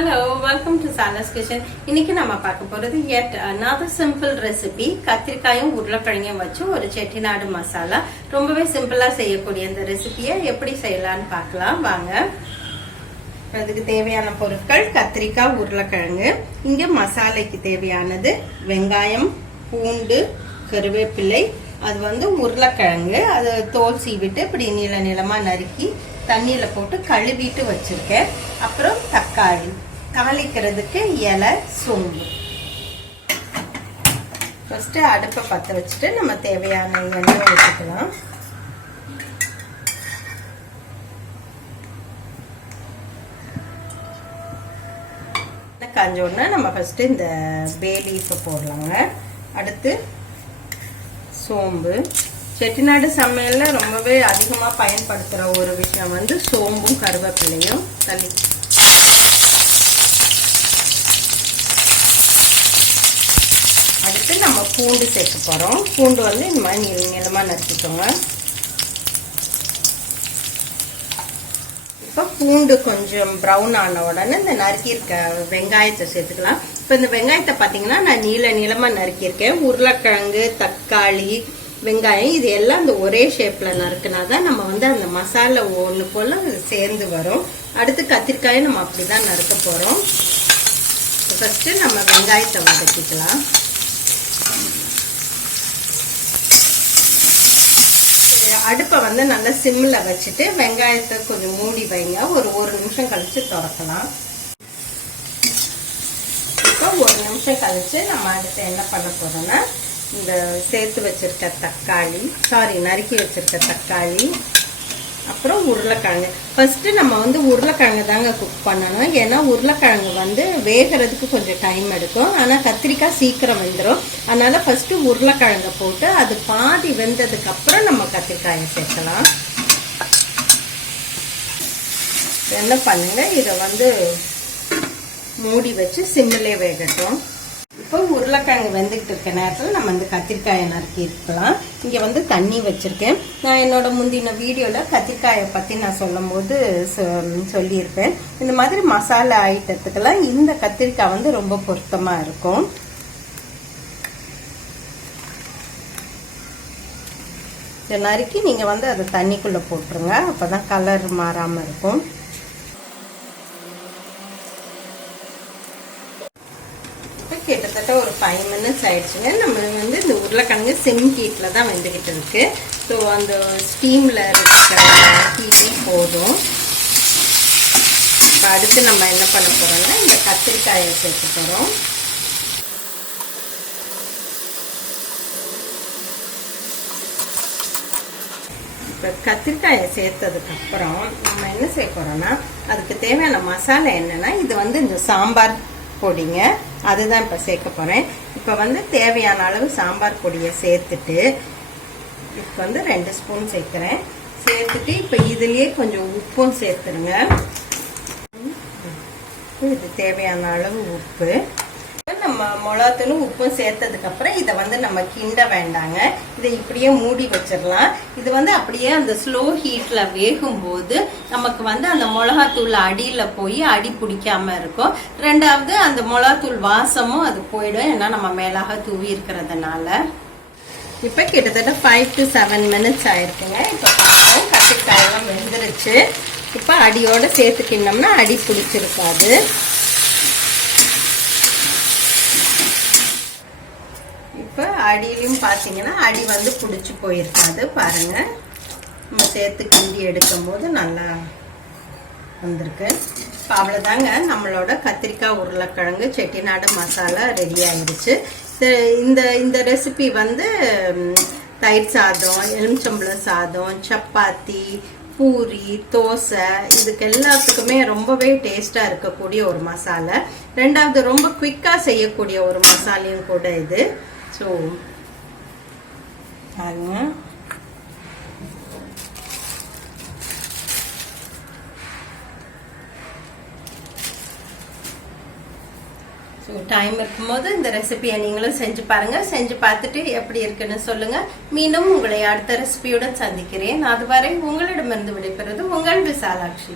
Hello, welcome to Sala's Kitchen. இன்னைக்கு நம்ம பார்க்க போறது yet another simple recipe. கத்திரிக்காயும் உருளைக்கிழங்கையும் வச்சு ஒரு செட்டிநாடு மசாலா. ரொம்பவே சிம்பிளா செய்யக்கூடிய இந்த ரெசிபியை எப்படி செய்யலாம்னு பார்க்கலாம் வாங்க. அதுக்கு தேவையான பொருட்கள் கத்திரிக்காய், உருளைக்கிழங்கு. இங்க மசாலைக்கு தேவையானது வெங்காயம், பூண்டு, கருவேப்பிலை, அது உருளைக்கிழங்கு, அது தோல் சீவிட்டு இப்படி நீள நீளமா நறுக்கி தண்ணியில போட்டு கழுவிட்டு வச்சிருக்கேன். அப்புறம் தக்காளி, தாளிக்கிறதுக்கு இலை, சோம்பு. ஃபர்ஸ்ட் அடுப்பை பற்ற வச்சுட்டு நம்ம தேவையான எண்ணெய் வச்சுக்கலாம். காஞ்ச உடனே நம்ம ஃபர்ஸ்ட் இந்த பே லீஃபை போடலாங்க. அடுத்து சோம்பு. செட்டிநாடு சமையல்ல ரொம்பவே அதிகமா பயன்படுத்துற ஒரு விஷயம் சோம்பும் கருவேப்பிலையும். தள்ளி அடுத்து நம்ம பூண்டு சேர்க்க போறோம். பூண்டு இந்த மாதிரி நீளமா நறுக்கிக்கோங்க. இப்போ பூண்டு கொஞ்சம் ப்ரௌன் ஆன உடனே இந்த நறுக்கி இருக்க வெங்காயத்தை சேர்த்துக்கலாம். இப்போ இந்த வெங்காயத்தை பார்த்தீங்கன்னா நான் நீளமா நறுக்கியிருக்கேன். உருளைக்கிழங்கு, தக்காளி, வெங்காயம் இது எல்லாம் இந்த ஒரே ஷேப்ல நறுக்குனாதான் நம்ம அந்த மசாலா ஒன்று போல சேர்ந்து வரும். அடுத்து கத்திரிக்காயை நம்ம அப்படிதான் நறுக்க போறோம். ஃபர்ஸ்ட் நம்ம வெங்காயத்தை வதக்கிக்கலாம். அடுப்பை நல்லா சிம்ல வச்சுட்டு வெங்காயத்தை கொஞ்சம் மூடி வைங்க. ஒரு நிமிஷம் கழிச்சு திறக்கலாம். இப்போ ஒரு நிமிஷம் கழிச்சு நம்ம அடுத்து என்ன பண்ண போறோம்னா இந்த சேர்த்து வச்சிருக்க தக்காளி, நறுக்கி வச்சிருக்க தக்காளி, அப்புறம் உருளைக்கிழங்கு. ஃபர்ஸ்ட் நம்ம உருளைக்கிழங்கு தாங்க குக் பண்ணணும். ஏன்னா உருளைக்கிழங்கு வேகிறதுக்கு கொஞ்சம் டைம் எடுக்கும். ஆனா கத்திரிக்காய் சீக்கிரம் வெந்துடும். அதனால ஃபர்ஸ்ட் உருளைக்கிழங்கை போட்டு அது பாதி வெந்ததுக்கு அப்புறம் நம்ம கத்திரிக்காயை சேர்க்கலாம். என்ன பண்ணுங்க, இதை மூடி வச்சு சிம்மிலே வேகட்டும். இப்போ உருளைக்கிழங்கு வெந்துகிட்டு இருக்க நேரத்தில் நம்ம இந்த கத்திரிக்காயை நறுக்கி இருக்கலாம். இங்கே தண்ணி வச்சிருக்கேன். நான் என்னோட முந்தின வீடியோல கத்திரிக்காயை பத்தி நான் சொல்லும் போது சொல்லியிருப்பேன். இந்த மாதிரி மசாலா ஐட்டத்துக்கெல்லாம் இந்த கத்திரிக்காய் ரொம்ப பொருத்தமா இருக்கும். நறுக்கி நீங்க அதை தண்ணிக்குள்ள போட்டுருங்க. அப்பதான் கலர் மாறாம இருக்கும். கிட்டத்தட்ட ஒரு 5 minutes ஆயிடுச்சுங்க. நம்ம இந்த உருளைக்கிழங்கு சிம் ஹீட்ல தான் வெந்துகிட்டு இருக்கு. ஸோ அந்த ஸ்டீம்ல இருக்கிற ஹீட்டே போதும். இப்போ அடுத்து நம்ம என்ன பண்ண போறோம்னா இந்த கத்திரிக்காயை சேர்த்து போறோம். இப்போ கத்திரிக்காயை சேர்த்ததுக்கு அப்புறம் நம்ம என்ன செய்ய போறோம்னா அதுக்கு தேவையான மசாலா என்னன்னா இது இந்த சாம்பார் பொடிங்க, அதுதான் இப்ப சேர்க்க போறேன். இப்ப தேவையான அளவு சாம்பார் பொடியை சேர்த்துட்டு இப்ப 2 ஸ்பூன் சேர்க்கிறேன். சேர்த்துட்டு இப்ப இதுலயே கொஞ்சம் உப்பும் சேர்த்துருங்க. இது தேவையான அளவு உப்பு. நம்ம மிளகாத்தூளும் உப்பும் சேர்த்ததுக்கு அப்புறம் இதை நம்ம கிண்ட வேண்டாங்க. இதை இப்படியே மூடி வச்சிடலாம். இது அப்படியே அந்த ஸ்லோ ஹீட்ல வேகும் போது நமக்கு அந்த மிளகாத்தூள் அடியில போய் அடி பிடிக்காம இருக்கும். ரெண்டாவது அந்த மிளகாத்தூள் வாசமும் அது போயிடும். ஏன்னா நம்ம மேலாக தூவி இருக்கிறதுனால. இப்ப கிட்டத்தட்ட 5 to 7 minutes ஆயிருக்குங்க. இப்ப கத்திரிக்காயெல்லாம் வெந்துருச்சு. இப்ப அடியோட சேர்த்துக்கிட்டோம்னா அடி பிடிச்சிருக்காது. இப்ப அடியிலையும் பாத்தீங்கன்னா அடி புடிச்சு போயிருக்காது. பாருங்க, நம்ம சேர்த்து கிண்டி எடுக்கும் போது நல்லா வந்திருக்கு. இப்போ அவ்வளவுதாங்க, நம்மளோட கத்திரிக்காய் உருளைக்கிழங்கு செட்டிநாடு மசாலா ரெடி ஆயிடுச்சு. இந்த ரெசிபி தயிர் சாதம், எலுமிச்சம்பழம் சாதம், சப்பாத்தி, பூரி, தோசை இதுக்கு எல்லாத்துக்குமே ரொம்பவே டேஸ்டா இருக்கக்கூடிய ஒரு மசாலா. ரெண்டாவது ரொம்ப குவிக்கா செய்யக்கூடிய ஒரு மசாலையும் கூட இது. ஸோ பாருங்க, டைம் இருக்கும்போது இந்த ரெசிபியை நீங்களும் செஞ்சு பாருங்க. செஞ்சு பார்த்துட்டு எப்படி இருக்குன்னு சொல்லுங்க. மீண்டும் உங்களை அடுத்த ரெசிபியுடன் சந்திக்கிறேன். அதுவரை உங்களிடமிருந்து விடைபெறுவது உங்கள் விசாலாட்சி.